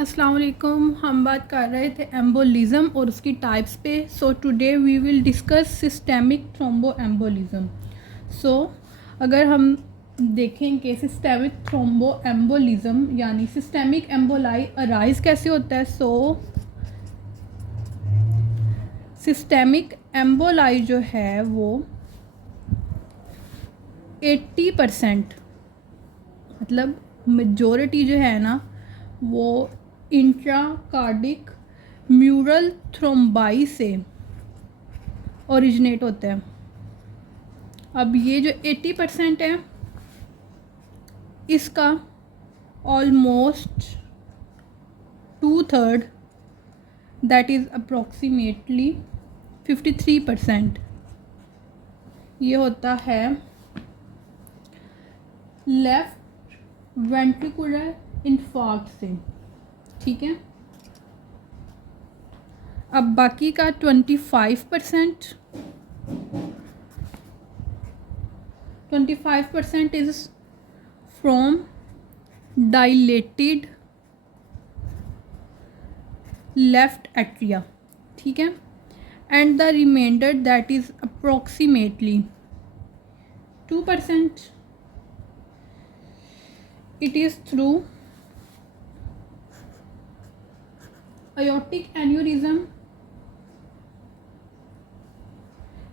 अस्सलाम वालेकुम। हम बात कर रहे थे एम्बोलिज़म और उसकी टाइप्स पे। So today we will discuss systemic thrombo embolism. So अगर हम देखें कि सिस्टेमिक थ्रोम्बो एम्बोलिज़म यानी सिस्टेमिक एम्बोलाई अराइज कैसे होता है। सो सिस्टेमिक एम्बोलाई जो है वो 80% मतलब मेजॉरिटी जो है ना वो इंट्राकार्डिक म्यूरल थ्रोम्बाई से ओरिजिनेट होता है। अब ये जो 80% है इसका ऑलमोस्ट 2/3 दैट इज़ अप्रॉक्सीमेटली 53% ये होता है लेफ्ट वेंट्रिकुलर इन्फार्क्ट से। ठीक है, अब बाकी का 25% is from dilated left atria. ठीक है, and the reminder that is approximately 2% it is through aortic aneurysm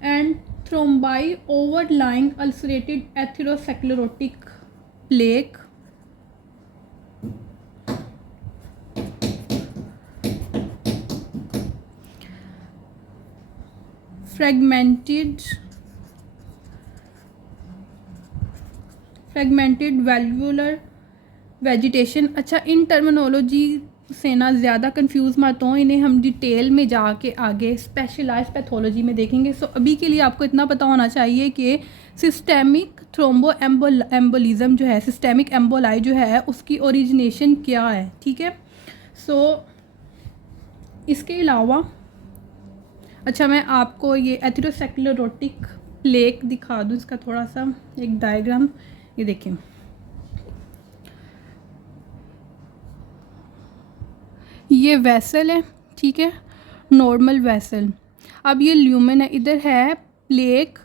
and thrombi overlying ulcerated atherosclerotic plaque, fragmented valvular vegetation. अच्छा, इन टर्मिनोलॉजी से ना ज़्यादा कंफ्यूज मत हो, इन्हें हम डिटेल में जाके आगे स्पेशलाइज्ड पैथोलॉजी में देखेंगे। सो अभी के लिए आपको इतना पता होना चाहिए कि सिस्टेमिक थ्रोम्बो एम्बोलिज़म जो है, सिस्टेमिक एम्बोलाई जो है उसकी ओरिजिनेशन क्या है। ठीक है, सो इसके अलावा अच्छा मैं आपको ये एथेरोस्क्लेरोटिक प्लेक दिखा दूँ, इसका थोड़ा सा एक डायग्राम। ये देखें, ये वेसल है। ठीक है, नॉर्मल वेसल। अब ये ल्यूमेन है, इधर है plaque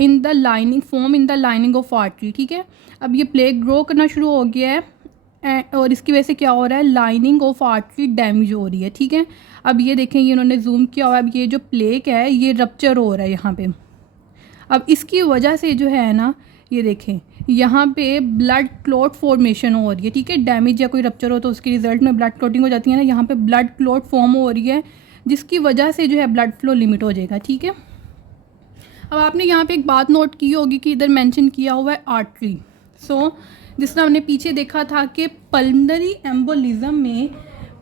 in the lining form in the lining of artery. ठीक है, अब ये प्लेक ग्रो करना शुरू हो गया है और इसकी वजह से क्या हो रहा है, लाइनिंग ऑफ आर्टरी डैमेज हो रही है। ठीक है, अब ये देखें, ये इन्होंने जूम किया हुआ है। अब ये जो प्लेक है ये रप्चर हो रहा है यहाँ पे। अब इसकी वजह से जो है ना, ये देखें यहाँ पे ब्लड क्लॉट फॉर्मेशन हो रही है। ठीक है, डैमेज या कोई रप्चर हो तो उसके रिजल्ट में ब्लड क्लॉटिंग हो जाती है ना, यहाँ पे ब्लड क्लॉट फॉर्म हो रही है जिसकी वजह से जो है ब्लड फ्लो लिमिट हो जाएगा। ठीक है, अब आपने यहाँ पे एक बात नोट की होगी कि इधर मेंशन किया हुआ है आर्टरी। सो जिस तरह हमने पीछे देखा था कि पल्मोनरी एम्बोलिज्म में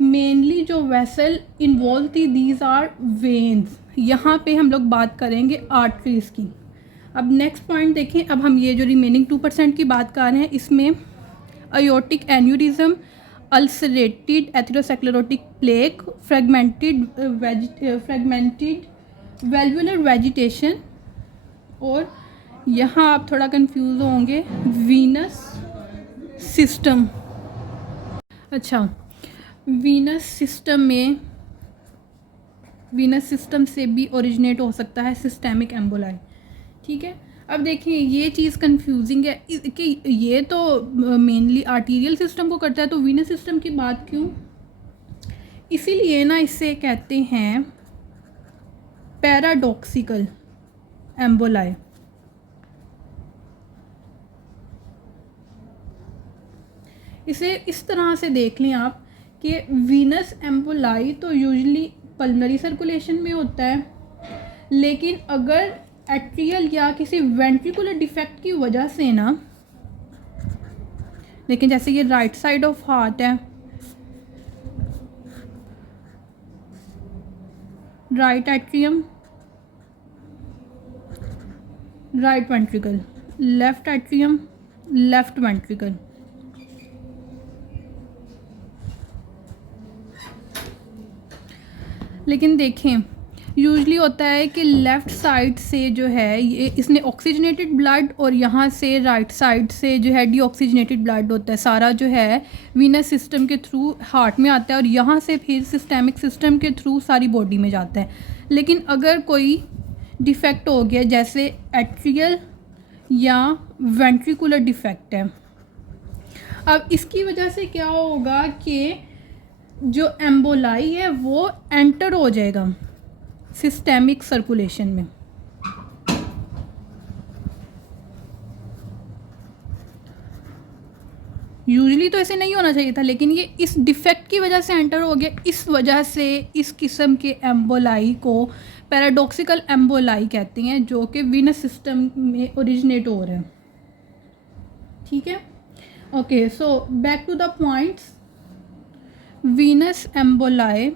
मेनली जो वेसल इन्वॉल्व थी दीज आर वेन्स। यहाँ पे हम लोग बात करेंगे आर्टरीज की। अब नेक्स्ट पॉइंट देखें, अब हम ये जो रिमेनिंग 2% की बात कर रहे हैं इसमें aortic aneurysm, ulcerated atherosclerotic plaque, fragmented valvular vegetation और यहाँ आप थोड़ा कंफ्यूज होंगे वीनस सिस्टम। अच्छा, वीनस सिस्टम से भी ओरिजिनेट हो सकता है सिस्टेमिक एम्बोलाई। ठीक है, अब देखिए ये चीज़ कंफ्यूजिंग है कि ये तो मेनली आर्टीरियल सिस्टम को करता है, तो वीनस सिस्टम की बात क्यों? इसीलिए ना इसे कहते हैं पैराडॉक्सिकल एम्बोलाई। इसे इस तरह से देख लें आप कि वीनस एम्बोलाई तो यूजुअली पल्मोनरी सर्कुलेशन में होता है, लेकिन अगर एट्रियल या किसी वेंट्रिकुलर डिफेक्ट की वजह से ना, लेकिन जैसे ये राइट साइड ऑफ हार्ट है, right atrium, right ventricle, left atrium, left ventricle. लेकिन देखें यूजली होता है कि लेफ़्ट साइड से जो है ये इसने ऑक्सीजनेटेड ब्लड और यहाँ से राइट साइड से जो है डीऑक्सीजनेटेड ब्लड होता है, सारा जो है वीनस सिस्टम के थ्रू हार्ट में आता है और यहाँ से फिर सिस्टेमिक सिस्टम के थ्रू सारी बॉडी में जाता है। लेकिन अगर कोई डिफेक्ट हो गया जैसे एट्रियल या वेंट्रिकुलर डिफेक्ट है, अब इसकी वजह से क्या होगा कि जो एम्बोलाई है वो एंटर हो जाएगा सिस्टेमिक सर्कुलेशन में। यूजली तो ऐसे नहीं होना चाहिए था, लेकिन ये इस डिफेक्ट की वजह से एंटर हो गया। इस वजह से इस किस्म के एम्बोलाई को पैराडॉक्सिकल एम्बोलाई कहते हैं, जो कि वीनस सिस्टम में ओरिजिनेट हो रहे हैं। ठीक है, okay, so back to the points. Venous emboli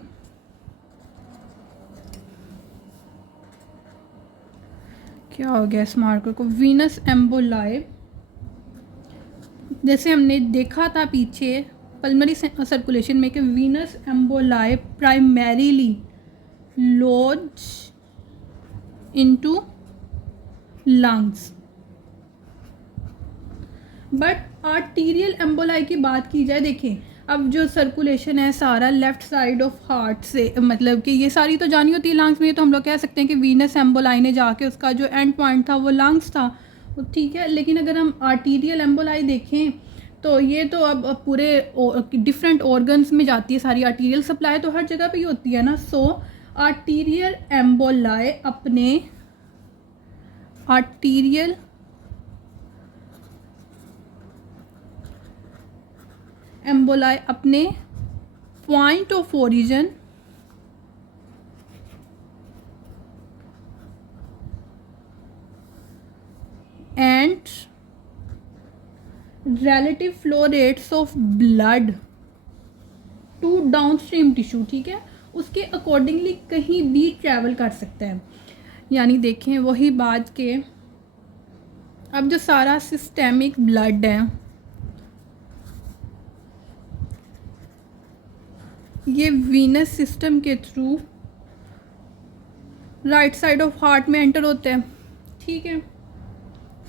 क्या हो गया इस मार्कर को? वीनस एम्बोलाई जैसे हमने देखा था पीछे पल्मोनरी सर्कुलेशन में कि venous emboli primarily lodge into lungs, but arterial emboli की बात की जाए, देखें अब जो सर्कुलेशन है सारा लेफ़्ट साइड ऑफ हार्ट से, मतलब कि ये सारी तो जानी होती है लंग्स में, तो हम लोग कह सकते हैं कि वीनस एम्बोलाई ने जाके उसका जो एंड पॉइंट था वो लंग्स था, ठीक है। लेकिन अगर हम आर्टीरियल एम्बोलाई देखें तो ये तो अब पूरे डिफरेंट ऑर्गन्स में जाती है सारी आर्टीरियल सप्लाई, तो हर जगह पे ही होती है ना। सो आर्टीरियल एम्बोलाई अपने point of origin and relative flow rates of blood to downstream tissue, ठीक है, उसके अकॉर्डिंगली कहीं भी ट्रैवल कर सकता है। यानी देखें वही बात के अब जो सारा सिस्टेमिक ब्लड है ये वीनस सिस्टम के through right side of heart में एंटर होता है, ठीक है।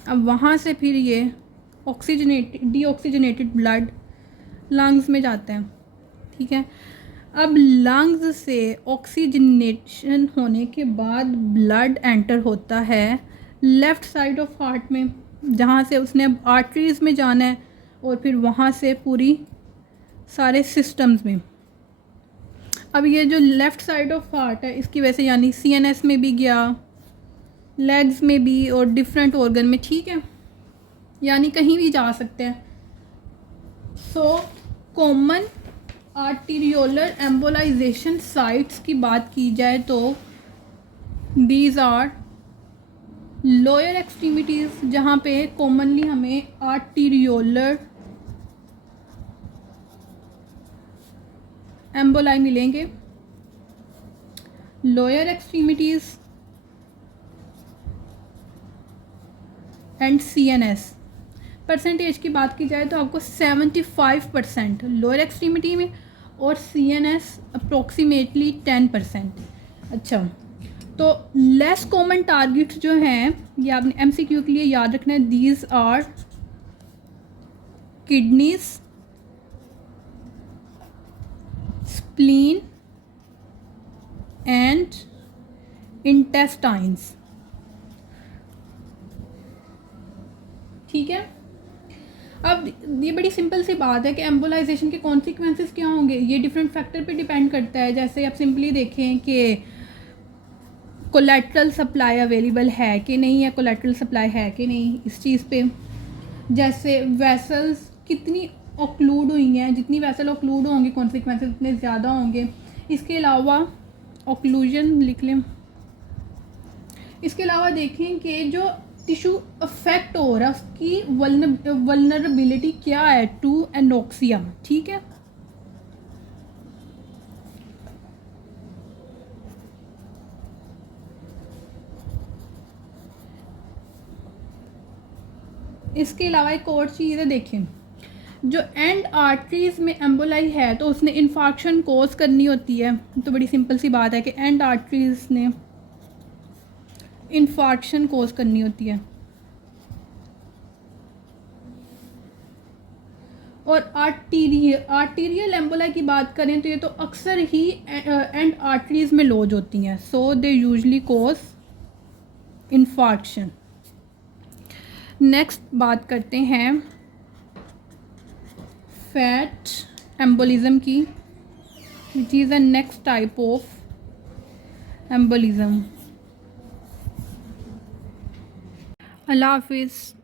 अब वहाँ से फिर ये डीऑक्सीजनेटेड ब्लड लंग्स में जाता है, ठीक है। अब लंग्स से ऑक्सीजनेशन होने के बाद ब्लड एंटर होता है लेफ़्ट साइड ऑफ हार्ट में, जहाँ से उसने अब आर्टरीज़ में जाना है और फिर वहाँ से पूरी सारे सिस्टम्स में। अब ये जो लेफ़्ट साइड ऑफ हार्ट है इसकी वजह से यानी सीएनएस में भी गया, लेग्स में भी और डिफरेंट ऑर्गन में, ठीक है, यानी कहीं भी जा सकते हैं। सो कॉमन आर्टीरियोलर एम्बोलाइजेशन साइट्स की बात की जाए तो दीज आर लोअर एक्सट्रीमिटीज़, जहाँ पे कॉमनली हमें आर्टीरियोलर एम्बोलाई मिलेंगे, lower extremities and CNS. Percentage की बात की जाए तो आपको 75% लोअर एक्सट्रीमिटी में और सीएनएस अप्रोक्सीमेटली 10%। अच्छा, तो लेस कॉमन टारगेट्स जो हैं ये आपने एमसीक्यू के लिए याद रखना है। These are kidneys, spleen and intestines, ठीक है। अब ये बड़ी सिंपल सी बात है कि एम्बोलाइजेशन के कॉन्सिक्वेंसेस क्या होंगे, ये डिफरेंट फैक्टर पे डिपेंड करता है। जैसे आप सिंपली देखें कि कोलेट्रल सप्लाई अवेलेबल है कि नहीं है, कोलेट्रल सप्लाई है कि नहीं इस चीज़ पे। जैसे वेसल्स कितनी ऑक्लूड हुई हैं, जितनी वेसल ऑक्लूड होंगे कॉन्सिक्वेंसेस उतने ज़्यादा होंगे। इसके अलावा ऑक्लूजन लिख लें। इसके अलावा देखें कि जो टिश्यू अफेक्ट हो रहा है उसकी वल्नरेबिलिटी क्या है टू एनोक्सिया, ठीक है। इसके अलावा एक और चीज़ है, देखें जो एंड आर्टरीज़ में एम्बोलाई है तो उसने इन्फार्क्शन कोज करनी होती है। तो बड़ी सिंपल सी बात है कि एंड आर्टरीज़ ने इन्फार्क्शन कोज करनी होती है। और आर्टीरियल एम्बोला की बात करें तो ये तो अक्सर ही एंड आर्टरीज में लॉज होती हैं, so they usually cause infarction. Next बात करते हैं फैट एम्बोलिज्म की, which is the next type of embolism. अल्लाह हाफिज़।